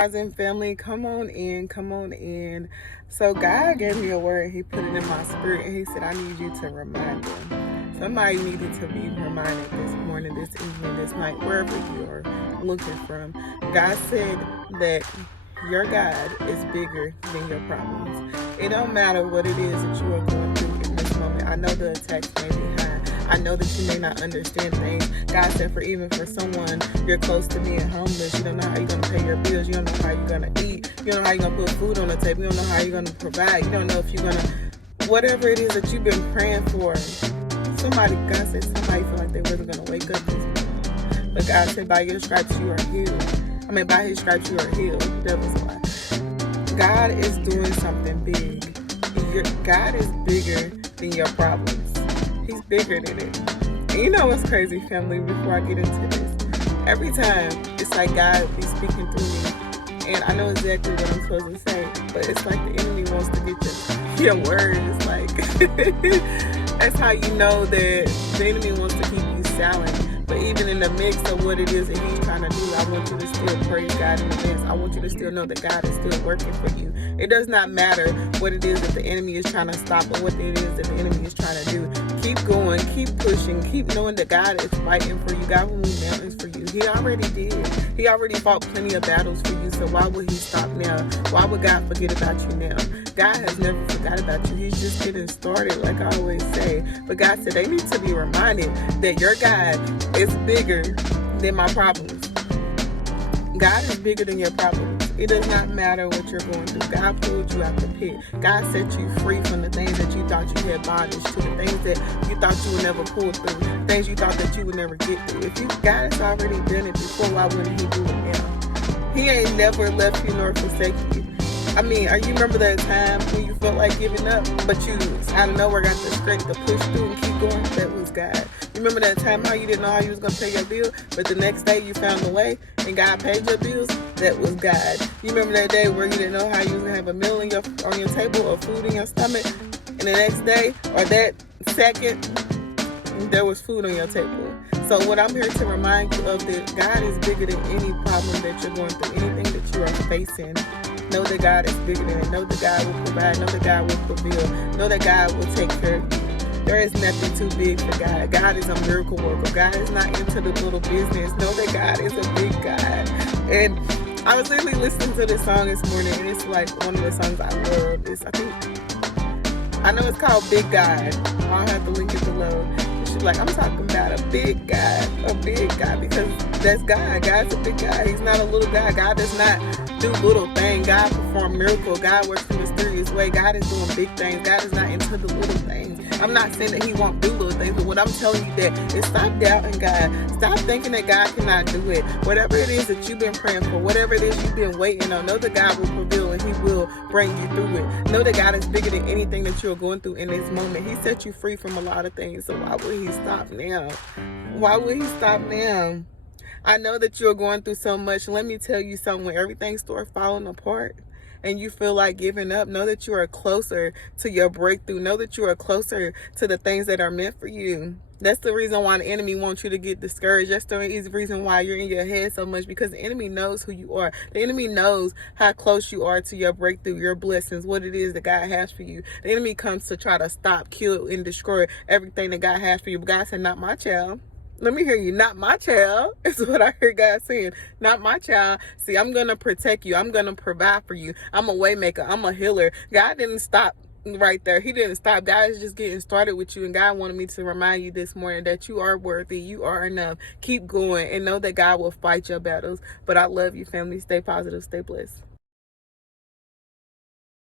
Rising family, come on in, come on in. So God gave me a word. He put it in my spirit and he said, I need you to remind them. Somebody needed to be reminded this morning, this evening, this night, wherever you are looking from. God said that your God is bigger than your problems. It don't matter what it is that you are going through in this moment. I know the attacks may be high. I know that you may not understand things. God said even for someone, you're close to being homeless. You don't know how you're going to pay your bills. You don't know how you're going to eat. You don't know how you're going to put food on the table. You don't know how you're going to provide. You don't know if you're going to, whatever it is that you've been praying for. God said somebody feel like they wasn't going to wake up this morning. But God said by your stripes you are healed. By his stripes you are healed. That was a lie. God is doing something big. God is bigger than your problems. He's bigger than it. And you know what's crazy, family, before I get into this? Every time, it's like God be speaking through me. And I know exactly what I'm supposed to say. But it's like the enemy wants to get your words. It's like, that's how you know that the enemy wants to keep you silent. But even in the midst of what it is that he's trying to do, I want you to still praise God in advance. I want you to still know that God is still working for you. It does not matter what it is that the enemy is trying to stop or what it is that the enemy is trying to do. Keep going, keep pushing, keep knowing that God is fighting for you. God will move mountains for you. He already did. He already fought plenty of battles for you. So why would he stop now? Why would God forget about you now? God has never forgot about you. He's just getting started, like I always say. But God said they need to be reminded that your God is bigger than my problems. God is bigger than your problems. It does not matter what you're going through. God pulled you out the pit. God set you free from the things that you thought you had bondage to, the things that you thought you would never pull through, the things you thought that you would never get through. If God has already done it before, why wouldn't he do it now? He ain't never left you nor forsaken you. Are you remember that time when you felt like giving up, but you out of nowhere got the strength to push through and keep going? That was God. You remember that time how you didn't know how you was going to pay your bill, but the next day you found a way and God paid your bills? That was God. You remember that day where you didn't know how you was going to have a meal on your table or food in your stomach, and the next day or that second, there was food on your table? So what I'm here to remind you of that God is bigger than any problem that you're going through, anything that you are facing. Know that God is bigger than it. Know that God will provide. Know that God will fulfill. Know that God will take care of you. There is nothing too big for God. God is a miracle worker. God is not into the little business. Know that God is a big God. And I was literally listening to this song this morning, and it's like one of the songs I love. I know it's called Big God. I'll have to link it below. She's like, I'm talking about a big God, because that's God. God's a big God. He's not a little God. God does not do little things. God perform miracles. God works in a mysterious way. God is doing big things. God is not into the little things. I'm not saying that he won't do little things, but what I'm telling you that is stop doubting God. Stop thinking that God cannot do it. Whatever it is that you've been praying for, whatever it is you've been waiting on, know that God will prevail and he will bring you through it. Know that God is bigger than anything that you're going through in this moment. He set you free from a lot of things, so why would he stop now? Why would he stop now? I know that you're going through so much. Let me tell you something. When everything starts falling apart and you feel like giving up, know that you are closer to your breakthrough. Know that you are closer to the things that are meant for you. That's the reason why the enemy wants you to get discouraged. That's the reason why you're in your head so much, because the enemy knows who you are. The enemy knows how close you are to your breakthrough, your blessings, what it is that God has for you. The enemy comes to try to stop, kill, and destroy everything that God has for you. But God said, not my child. Let me hear you. Not my child is what I hear God saying. Not my child. See, I'm going to protect you. I'm going to provide for you. I'm a way maker. I'm a healer. God didn't stop right there. He didn't stop. God is just getting started with you. And God wanted me to remind you this morning that you are worthy. You are enough. Keep going and know that God will fight your battles. But I love you, family. Stay positive. Stay blessed.